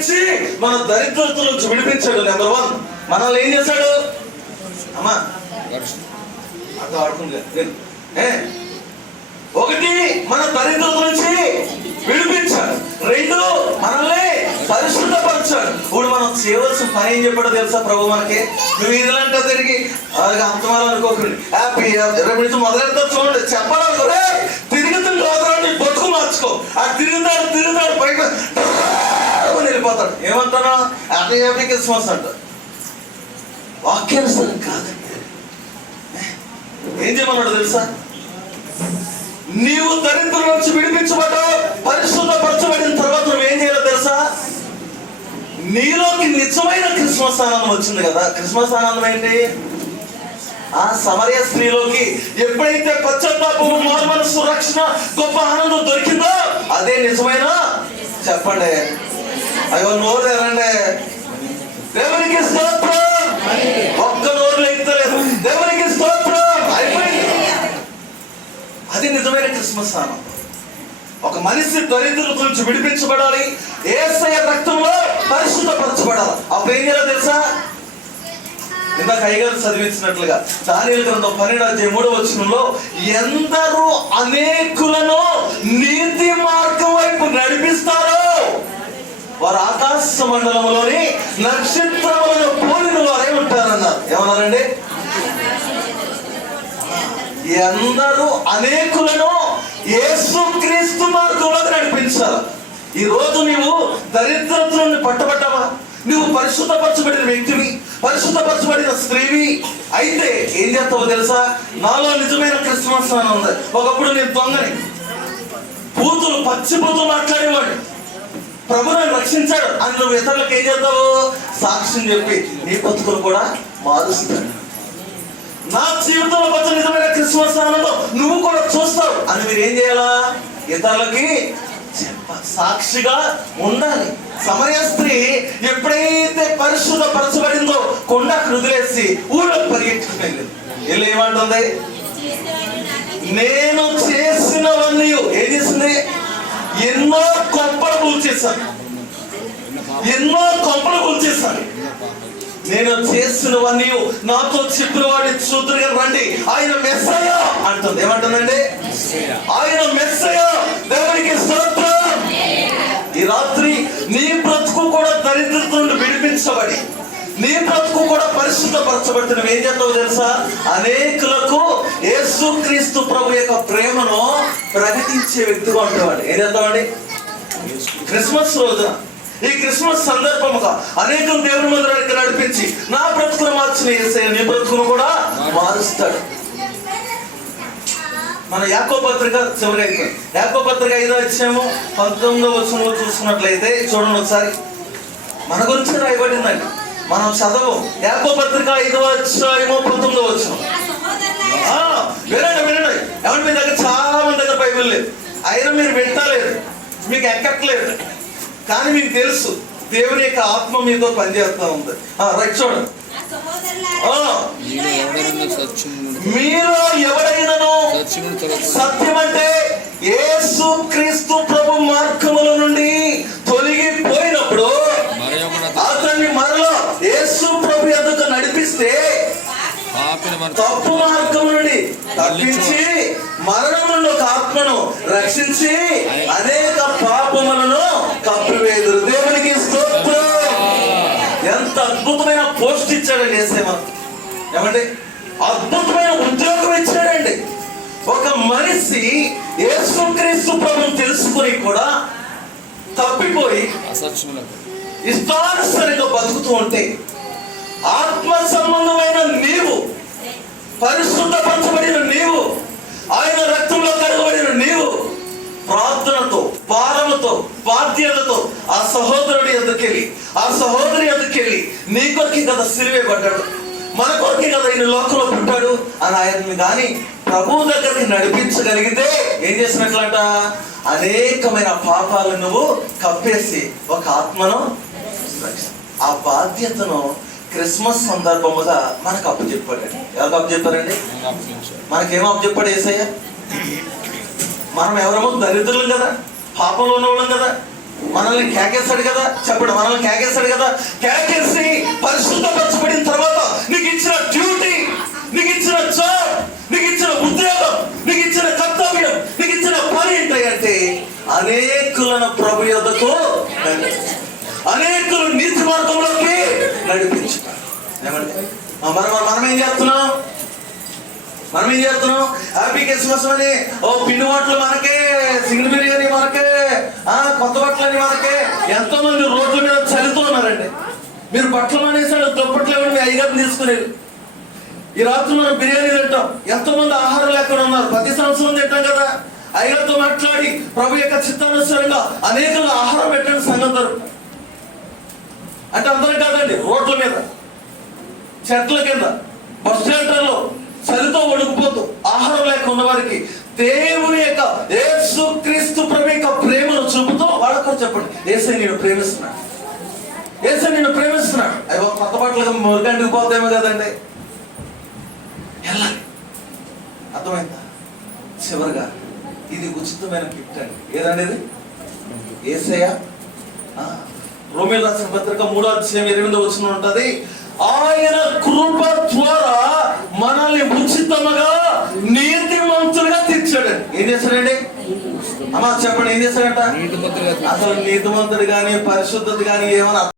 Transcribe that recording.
ప్రేమించి మన దరిద్రత నుంచి విడిపించాడు. నెంబర్ 1 మనల్ని ఏం చేశాడు? అమ్మా అర్థం ఆడుకుంది. 1 మన దరిద్రత నుంచి విడిపించాడు. 2 మనల్ని పరిశుద్ధపరచాడు. ఇప్పుడు మనం చేయవలసిన పని ఏం చెప్పాడో తెలుసా ప్రభు మనకి? నువ్వు ఇదిలాంటి తిరిగి అంతమాలనుకోకండి, హ్యాపీ రేపు నుంచి మొదలెడతా చూడండి. చెప్పాలనుకో తిరుగుతుంది లోదరాన్ని బతుకు మార్చుకో. ఆ తిరుగుతాడు పైన వెళ్ళిపోతాడు. ఏమంటారా? హ్యాపీ హ్యాపీ క్రిస్మస్ అంట. వాక్యానుసారం కాదండి. ఏం చేయమన్నాడు తెలుసా? నీవు దరిద్రం నుంచి విడిపించబడ్డావు, పరిశుద్ధపరచబడిన తర్వాత నువ్వేం చేయాలో తెలుసా? నీలోకి నిజమైన క్రిస్మస్ ఆనందం వచ్చింది కదా. క్రిస్మస్ ఆనందం ఏంటి? ఆ సమరయ స్త్రీలోకి ఎప్పుడైతే పశ్చాత్తాపము, మారుమనస్సు, రక్షణ, గొప్ప ఆనందం దొరికిందో అదే నిజమైన, చెప్పండి అయ్యో నోరు తెరండి, దేవునికి స్తోత్రం. ఒక్క నోరు ఎత్తలేదు, దేవునికి స్తోత్రం. అయిపోయింది. అది నిజమైన క్రిస్మస్ ఆనందం. ఒక మనిషి దరిద్రుల నుంచి విడిపించబడాలి, యేసయ్య రక్తంలో పరిశుద్ధపరచబడాలి. అప్పుడు ఏం చేయాలో తెలుసా? ఇందాక అయ్యగారు చదివించినట్లుగా దానియేలు గ్రంథం 12:3 ఎందరూ అనేకులను నీతి మార్గం వైపు నడిపిస్తారో వారు ఆకాశ మండలంలోని నక్షత్రములను పోలిన వారే ఉంటారన్నారు. ఏమన్నారండి? ఎందరూ అనేకులను యేసుక్రీస్తు మార్గంలోకి నడిపించాలి. ఈ రోజు నీవు దరిద్రత నుండి పట్టబడ్డావా? నువ్వు పరిశుద్ధపరచబడిన వ్యక్తివి, పరిశుద్ధపరచబడిన స్త్రీవి అయితే ఏం చేస్తావో తెలుసా? నాలో నిజమైన క్రిస్మస్ అని ఉంది. ఒకప్పుడు నేను దొంగని, పచ్చి బూతులు మాట్లాడేవాడు. ప్రభు నన్ను రక్షించాడు అని నువ్వు ఇతరులకు ఏం చేస్తావు? సాక్ష్యం చెప్పి నీ బతుకులు కూడా మారుస్తాడు. నా జీవితంలో వచ్చే నిజమైన క్రిస్మస్ ఆనందం నువ్వు కూడా చూస్తావు అని మీరు ఏం చేయాలా? ఇతరులకి సాక్షిగా ఉండాలి. సమరయ స్త్రీ ఎప్పుడైతే పరిశుద్ధపరచబడిందో కొండ వదిలేసి ఊళ్ళో పరిగెత్తుకుని వెళ్ళి ఏమంటుంది? నేను చేసినవన్నీ ఏం చేసింది? ఎన్నో కొంపలు కూల్చేశాను, ఎన్నో కొంపలు కూల్చేశాను. నేను చేసినవన్నీ నాతో చెప్పిన వాడిని చూద్దురుగా రండి, ఆయన మెస్సయ్య అంటుంది. ఏమంటుందండి? ఆయన మెస్సయ్య. దేవునికి స్తోత్రం. ఈ రాత్రి నీ బ్రతుకు కూడా దరిద్రత నుండి విడిపించబడి, నీ బ్రతుకు కూడా పరిశుద్ధపరచబడితే నువ్వు ఏం చేస్తావు తెలుసా? అనేకులకు యేసుక్రీస్తు ప్రభు యొక్క ప్రేమను ప్రకటించే వ్యక్తిగా ఉంటావాడు. ఏం చేస్తామండి? క్రిస్మస్ రోజున, ఈ క్రిస్మస్ సందర్భముగా అనేకం దేవుని మందిరానికి నడిపించి నా బ్రతుకును మార్చిన యేసయ్య నీ బ్రతుకును కూడా మారుస్తాడు. మన యాకోబు పత్రిక చివరి అయిపోయింది. యాకోబు పత్రిక 5:19 చూసుకున్నట్లయితే చూడండి ఒకసారి. మన గురించి రాయబడిందండి, మనం చదవం. యాకోబు పత్రిక 5:19. వినండి వినండి. ఎవరి మీ దగ్గర చాలా మంది దగ్గర బైబిల్ లేదు, అయినా మీరు వింటలేదు, మీకు ఎక్కట్లేదు. కానీ మీకు తెలుసు దేవుని యొక్క ఆత్మ మీతో పనిచేస్తా ఉంది. రైట్ చూడండి. మీలో ఎవడైనను సత్యం అంటే యేసుక్రీస్తు ప్రభు మార్గముల నుండి తొలగిపోయినప్పుడు అతన్ని మరలా యేసు ప్రభు యొద్దకు నడిపిస్తే తప్పు మార్గం నుండి తప్పించి మరణం నుండి ఒక ఆత్మను రక్షించి అనేక పాపములను కప్పివేయుదురు. దేవునికి స్తోత్రం. ఎంత అద్భుతమైన పోస్ట్ ఇచ్చాడండి యేసయ్య మనకు. ఏమండి? అద్భుతమైన ఉద్యోగం ఇచ్చాడండి. ఒక మనిషి యేసుక్రీస్తు ప్రభువును తెలుసుకుని కూడా తప్పిపోయి ఇష్టానుసారంగా బతుకుతూ ఉంటే, ఆత్మ సంబంధమైన నీవు, పరిశుద్ధపరచబడిన నీవు, ఆయన రక్తంలో కడగబడిన నీవు ప్రార్థనతో, భారముతో, బాధ్యతతో ఆ సహోదరుడి ఎదుకెళ్ళి, ఆ సహోదరి ఎదుకెళ్ళి నీ కొరికి కదా సిలువే పడ్డాడు, మన కొరికి కదా ఈయన లోకంలో పుట్టాడు అని ఆయన్ని కానీ ప్రభువు దగ్గరికి నడిపించగలిగితే ఏం చేసినట్లంట? అనేకమైన పాపాలను నువ్వు కప్పేసి ఒక ఆత్మను, ఆ బాధ్యతను క్రిస్మస్ సందర్భముగా మనకు అప్పచెప్పాడండి. ఎవరికి అప్పచెప్పారండి? మనకేమో అప్పచెప్పాడు యేసయ్య? మనం ఎవరమో దరిద్రులం కదా, పాపంలో ఉన్నవాళ్ళం కదా. మనల్ని కేకేస్తాడు కదా, చెప్పండి, మనల్ని కేకేస్తాడు కదా. కేకేసి పరిశుద్ధపరచబడిన తర్వాత నీకు ఇచ్చిన డ్యూటీ, నీకు ఇచ్చిన జాబ్, నీకు ఇచ్చిన ఉద్యోగం, నీకు ఇచ్చిన కర్తవ్యం, నీకు ఇచ్చిన పని ఏంటంటే అనేకులను ప్రభు యొద్దకు, అనేకులు నీతి మార్గంలోకి నడిపించుతారు. ఏమంటే మనం ఏం చేస్తున్నాం? హ్యాపీ క్రిస్మస్ అని పిండి వంటలు మనకే, సింగిల్ బిర్యానీ మనకే, కొత్త బట్టలని మనకే. ఎంతో మంది రోడ్ల మీద చలితో ఉన్నారండి. మీరు బట్టలు మానేసాడు, దుప్పట్లు ఏమని మీ అయ్యగారిని తీసుకునేది. ఈ రాత్రి మనం బిర్యానీ తింటాం. ఎంతో మంది ఆహారం లేకుండా ఉన్నారు. ప్రతి సంవత్సరం తింటాం కదా. అయ్యగారితో మాట్లాడి ప్రభు యొక్క చిత్తానుసారంగా అనేకులు ఆహారం పెట్టండి సంగతులు అంటే అందరం కాదండి. రోడ్ల మీద, చెట్ల కింద, బస్ స్టాండ్లలో చలితో వణుకుపోతూ ఆహారం లేక ఉన్న వారికి దేవుని యొక్క యేసు క్రీస్తు ప్రభు యొక్క ప్రేమను చూపుతూ వాళ్ళకు చెప్పండి, యేసయ్య నిన్ను ప్రేమిస్తున్నాడు, యేసయ్య నిన్ను ప్రేమిస్తున్నాడు. అయ్యో కొత్త బట్టలుగా మురిగంటికి పోతేమో కదండి. ఎలా అర్థమైందా? చివరిగా ఇది ఉచితమైన గిఫ్ట్ అండి. ఏదండి ఇది? యేసయ్య రోమీయులకు రాసిన పత్రిక 3:28 ఉంటది. ఆయన కృప ద్వారా మనల్ని ఉచితముగా నీతిమంతులుగా తీర్చాడండి. ఏం చేశాడండి? అమ్మా చెప్పండి, ఏం చేశాడంట? అసలు నీతిమంతుడు గాని పరిశుద్ధత గాని ఏమన్నా